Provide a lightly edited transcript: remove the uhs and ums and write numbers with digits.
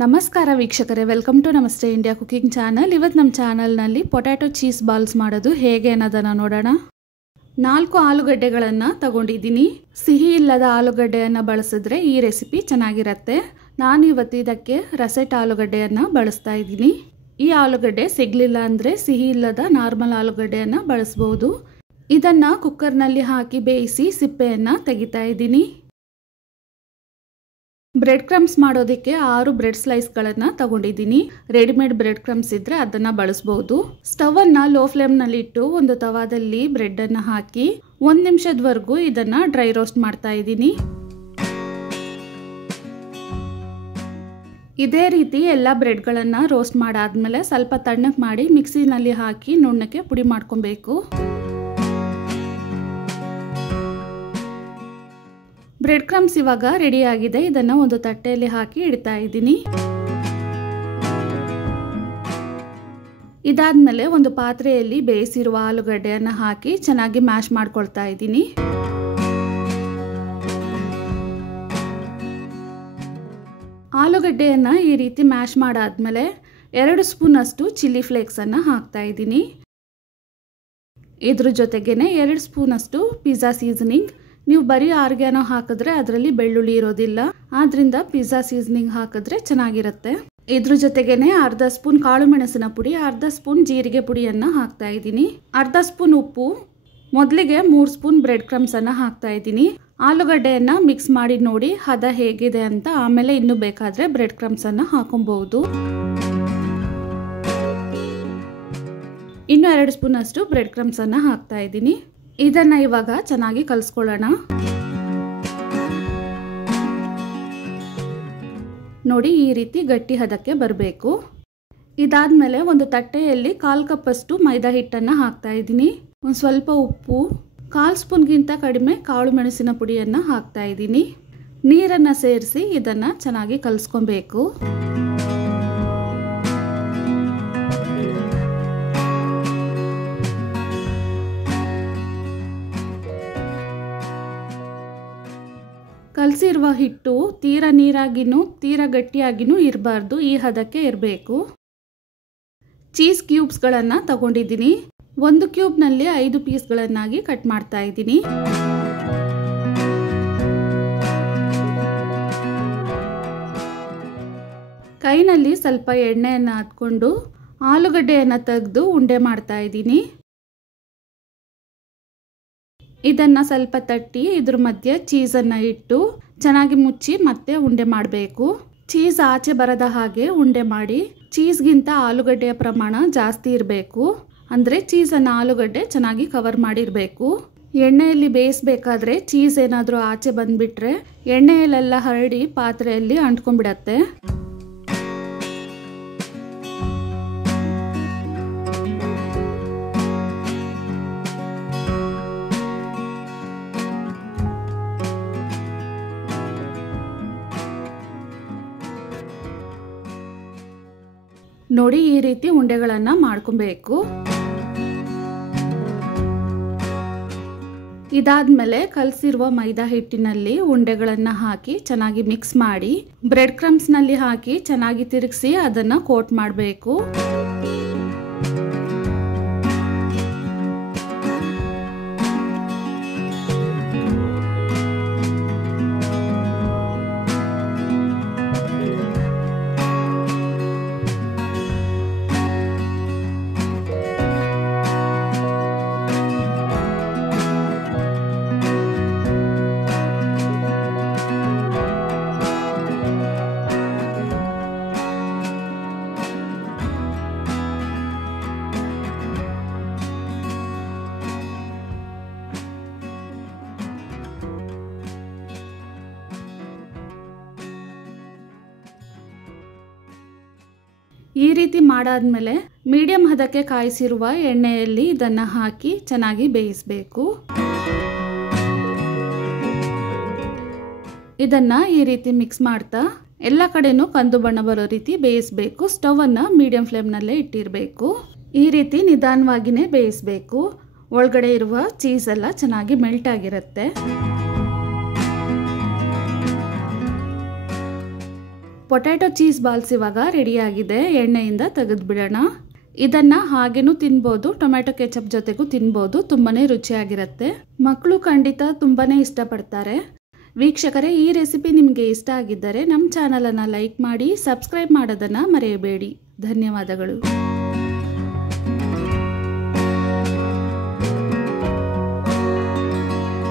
ನಮಸ್ಕಾರ ವೀಕ್ಷಕರೇ, welcome to ನಮಸ್ತೆ ಇಂಡಿಯಾ ಕುಕಿಂಗ್ ಚಾನಲ್. ಇವತ್ತು ನಮ್ಮ ಚಾನಲ್ನಲ್ಲಿ ಪೊಟ್ಯಾಟೊ ಚೀಸ್ ಬಾಲ್ಸ್ ಮಾಡೋದು ಹೇಗೆ ಅನ್ನೋದನ್ನು ನೋಡೋಣ. 4 ಆಲೂಗಡ್ಡೆಗಳನ್ನು ತಗೊಂಡಿದ್ದೀನಿ. ಸಿಹಿ ಇಲ್ಲದ ಆಲೂಗಡ್ಡೆಯನ್ನು ಬಳಸಿದ್ರೆ ಈ ರೆಸಿಪಿ ಚೆನ್ನಾಗಿರುತ್ತೆ. ನಾನು ಇವತ್ತು ಇದಕ್ಕೆ ರಸೆಟ್ ಆಲೂಗಡ್ಡೆಯನ್ನು ಬಳಸ್ತಾ ಇದ್ದೀನಿ. ಈ ಆಲೂಗಡ್ಡೆ ಸಿಗಲಿಲ್ಲ ಅಂದರೆ ಸಿಹಿ ಇಲ್ಲದ ನಾರ್ಮಲ್ ಆಲೂಗಡ್ಡೆಯನ್ನು ಬಳಸ್ಬೋದು. ಇದನ್ನು ಕುಕ್ಕರ್ನಲ್ಲಿ ಹಾಕಿ ಬೇಯಿಸಿ ಸಿಪ್ಪೆಯನ್ನು ತೆಗಿತಾ ಇದ್ದೀನಿ. ಬ್ರೆಡ್ ಕ್ರಮ್ಸ್ ಮಾಡೋದಕ್ಕೆ 6 ಬ್ರೆಡ್ ಸ್ಲೈಸ್ಗಳನ್ನು ತಗೊಂಡಿದ್ದೀನಿ. ರೆಡಿಮೇಡ್ ಬ್ರೆಡ್ ಕ್ರಮ್ಸ್ ಇದ್ದರೆ ಅದನ್ನು ಬಳಸ್ಬೋದು. ಸ್ಟವನ್ನು ಲೋ ಫ್ಲೇಮ್ನಲ್ಲಿ ಇಟ್ಟು ಒಂದು ತವಾದಲ್ಲಿ ಬ್ರೆಡ್ಡನ್ನು ಹಾಕಿ 1 ನಿಮಿಷದವರೆಗೂ ಇದನ್ನು ಡ್ರೈ ರೋಸ್ಟ್ ಮಾಡ್ತಾ ಇದ್ದೀನಿ. ಇದೇ ರೀತಿ ಎಲ್ಲ ಬ್ರೆಡ್ಗಳನ್ನು ರೋಸ್ಟ್ ಮಾಡಾದ್ಮೇಲೆ ಸ್ವಲ್ಪ ತಣ್ಣಗೆ ಮಾಡಿ ಮಿಕ್ಸಿನಲ್ಲಿ ಹಾಕಿ ನುಣ್ಣಕ್ಕೆ ಪುಡಿ ಮಾಡ್ಕೊಬೇಕು. ಬ್ರೆಡ್ ಕ್ರಮ್ಸ್ ಇವಾಗ ರೆಡಿ ಆಗಿದೆ. ಇದನ್ನು ಒಂದು ತಟ್ಟೆಯಲ್ಲಿ ಹಾಕಿ ಇಡ್ತಾ ಇದ್ದೀನಿ. ಇದಾದ್ಮೇಲೆ ಒಂದು ಪಾತ್ರೆಯಲ್ಲಿ ಬೇಯಿಸಿರುವ ಆಲೂಗಡ್ಡೆಯನ್ನು ಹಾಕಿ ಚೆನ್ನಾಗಿ ಮ್ಯಾಶ್ ಮಾಡ್ಕೊಳ್ತಾ ಇದ್ದೀನಿ. ಆಲೂಗಡ್ಡೆಯನ್ನು ಈ ರೀತಿ ಮ್ಯಾಶ್ ಮಾಡಾದ್ಮೇಲೆ 2 ಸ್ಪೂನ್ ಅಷ್ಟು ಚಿಲ್ಲಿ ಫ್ಲೇಕ್ಸನ್ನು ಹಾಕ್ತಾ ಇದ್ದೀನಿ. ಇದ್ರ ಜೊತೆಗೇನೆ 2 ಸ್ಪೂನ್ ಅಷ್ಟು ಪಿಜ್ಜಾ ಸೀಸನಿಂಗ್. ನೀವು ಬರೀ ಆರ್ಗ್ಯಾನೋ ಹಾಕಿದ್ರೆ ಅದರಲ್ಲಿ ಬೆಳ್ಳುಳ್ಳಿ ಇರೋದಿಲ್ಲ, ಆದ್ರಿಂದ ಪಿಜ್ಜಾ ಸೀಸನಿಂಗ್ ಹಾಕಿದ್ರೆ ಚೆನ್ನಾಗಿರುತ್ತೆ. ಇದ್ರ ಜೊತೆಗೇನೆ 1/2 ಸ್ಪೂನ್ ಕಾಳು ಮೆಣಸಿನ ಪುಡಿ, 1/2 ಸ್ಪೂನ್ ಜೀರಿಗೆ ಪುಡಿಯನ್ನು ಹಾಕ್ತಾ ಇದ್ದೀನಿ. 1/2 ಸ್ಪೂನ್ ಉಪ್ಪು, ಮೊದಲಿಗೆ 3 ಸ್ಪೂನ್ ಬ್ರೆಡ್ ಕ್ರಮ್ಸ್ ಅನ್ನ ಹಾಕ್ತಾ ಇದ್ದೀನಿ. ಆಲೂಗಡ್ಡೆಯನ್ನ ಮಿಕ್ಸ್ ಮಾಡಿ ನೋಡಿ ಹದ ಹೇಗಿದೆ ಅಂತ. ಆಮೇಲೆ ಇನ್ನು ಬೇಕಾದ್ರೆ ಬ್ರೆಡ್ ಕ್ರಮ್ಸ್ ಅನ್ನ ಹಾಕೊಬಹುದು. ಇನ್ನು 2 ಸ್ಪೂನ್ ಅಷ್ಟು ಬ್ರೆಡ್ ಕ್ರಮ್ಸ್ ಅನ್ನ ಹಾಕ್ತಾ ಇದ್ದೀನಿ. ಇದನ್ನ ಇವಾಗ ಚೆನ್ನಾಗಿ ಕಲಿಸ್ಕೊಳ್ಳೋಣ. ನೋಡಿ, ಈ ರೀತಿ ಗಟ್ಟಿ ಹದಕ್ಕೆ ಬರಬೇಕು. ಇದಾದ್ಮೇಲೆ ಒಂದು ತಟ್ಟೆಯಲ್ಲಿ 1/4 ಕಪ್ ಅಷ್ಟು ಮೈದಾ ಹಿಟ್ಟನ್ನು ಹಾಕ್ತಾ ಇದ್ದೀನಿ. ಒಂದು ಸ್ವಲ್ಪ ಉಪ್ಪು, 1/4 ಸ್ಪೂನ್ಗಿಂತ ಕಡಿಮೆ ಕಾಳು ಮೆಣಸಿನ ಪುಡಿಯನ್ನು ಹಾಕ್ತಾ ಇದ್ದೀನಿ. ನೀರನ್ನು ಸೇರಿಸಿ ಇದನ್ನು ಚೆನ್ನಾಗಿ ಕಲಿಸ್ಕೊಬೇಕು. ಕಲಸಿರುವ ಹಿಟ್ಟು ತೀರಾ ನೀರಾಗಿನೂ ತೀರಾ ಗಟ್ಟಿಯಾಗಿನೂ ಇರಬಾರ್ದು, ಈ ಹದಕ್ಕೆ ಇರಬೇಕು. ಚೀಸ್ ಕ್ಯೂಬ್ಸ್ಗಳನ್ನು ತಗೊಂಡಿದ್ದೀನಿ. 1 ಕ್ಯೂಬ್ನಲ್ಲಿ 5 ಪೀಸ್ಗಳನ್ನಾಗಿ ಕಟ್ ಮಾಡ್ತಾ ಇದ್ದೀನಿ. ಕೈನಲ್ಲಿ ಸ್ವಲ್ಪ ಎಣ್ಣೆಯನ್ನು ಹತ್ಕೊಂಡು ಆಲೂಗಡ್ಡೆಯನ್ನು ತೆಗೆದು ಉಂಡೆ ಮಾಡ್ತಾ ಇದ್ದೀನಿ. ಇದನ್ನು ಸ್ವಲ್ಪ ತಟ್ಟಿ ಇದ್ರ ಮಧ್ಯೆ ಚೀಸನ್ನು ಇಟ್ಟು ಚೆನ್ನಾಗಿ ಮುಚ್ಚಿ ಮತ್ತೆ ಉಂಡೆ ಮಾಡಬೇಕು. ಚೀಸ್ ಆಚೆ ಬರದ ಹಾಗೆ ಉಂಡೆ ಮಾಡಿ. ಚೀಸ್ಗಿಂತ ಆಲೂಗಡ್ಡೆಯ ಪ್ರಮಾಣ ಜಾಸ್ತಿ ಇರಬೇಕು, ಅಂದರೆ ಚೀಸನ್ನು ಆಲೂಗಡ್ಡೆ ಚೆನ್ನಾಗಿ ಕವರ್ ಮಾಡಿರಬೇಕು. ಎಣ್ಣೆಯಲ್ಲಿ ಬೇಯಿಸಬೇಕಾದ್ರೆ ಚೀಸ್ ಏನಾದರೂ ಆಚೆ ಬಂದುಬಿಟ್ರೆ ಎಣ್ಣೆಯಲ್ಲೆಲ್ಲ ಹರಡಿ ಪಾತ್ರೆಯಲ್ಲಿ ಅಂಟ್ಕೊಂಡ್ಬಿಡತ್ತೆ. ನೋಡಿ, ಈ ರೀತಿ ಉಂಡೆಗಳನ್ನು ಮಾಡ್ಕೊಬೇಕು. ಇದಾದ್ಮೇಲೆ ಕಲಸಿರುವ ಮೈದಾ ಹಿಟ್ಟಿನಲ್ಲಿ ಉಂಡೆಗಳನ್ನು ಹಾಕಿ ಚೆನ್ನಾಗಿ ಮಿಕ್ಸ್ ಮಾಡಿ ಬ್ರೆಡ್ ಕ್ರಮ್ಸ್ನಲ್ಲಿ ಹಾಕಿ ಚೆನ್ನಾಗಿ ತಿರುಗಿಸಿ ಅದನ್ನು ಕೋಟ್ ಮಾಡಬೇಕು. ಈ ರೀತಿ ಮಾಡಾದ್ಮೇಲೆ ಮೀಡಿಯಂ ಹದಕ್ಕೆ ಕಾಯಿಸಿರುವ ಎಣ್ಣೆಯಲ್ಲಿ ಇದನ್ನು ಹಾಕಿ ಚೆನ್ನಾಗಿ ಬೇಯಿಸಬೇಕು. ಇದನ್ನು ಈ ರೀತಿ ಮಿಕ್ಸ್ ಮಾಡ್ತಾ ಎಲ್ಲ ಕಡೆನೂ ಕಂದು ಬಣ್ಣ ಬರೋ ರೀತಿ ಬೇಯಿಸಬೇಕು. ಸ್ಟವನ್ನು ಮೀಡಿಯಂ ಫ್ಲೇಮ್ನಲ್ಲೇ ಇಟ್ಟಿರಬೇಕು. ಈ ರೀತಿ ನಿಧಾನವಾಗಿಯೇ ಬೇಯಿಸಬೇಕು. ಒಳಗಡೆ ಇರುವ ಚೀಸ್ ಎಲ್ಲ ಚೆನ್ನಾಗಿ ಮೆಲ್ಟ್ ಆಗಿರುತ್ತೆ. ಪೊಟ್ಯಾಟೊ ಚೀಸ್ ಬಾಲ್ಸ್ ಇವಾಗ ರೆಡಿಯಾಗಿದೆ. ಎಣ್ಣೆಯಿಂದ ತೆಗೆದುಬಿಡೋಣ. ಇದನ್ನು ಹಾಗೇನೂ ತಿನ್ಬೋದು, ಟೊಮ್ಯಾಟೊ ಕೆಚಪ್ ಜೊತೆಗೂ ತಿನ್ಬೋದು. ತುಂಬಾ ರುಚಿಯಾಗಿರುತ್ತೆ. ಮಕ್ಕಳು ಖಂಡಿತ ತುಂಬಾ ಇಷ್ಟಪಡ್ತಾರೆ. ವೀಕ್ಷಕರೇ, ಈ ರೆಸಿಪಿ ನಿಮಗೆ ಇಷ್ಟ ಆಗಿದ್ದರೆ ನಮ್ಮ ಚಾನಲನ್ನು ಲೈಕ್ ಮಾಡಿ, ಸಬ್ಸ್ಕ್ರೈಬ್ ಮಾಡೋದನ್ನು ಮರೆಯಬೇಡಿ. ಧನ್ಯವಾದಗಳು.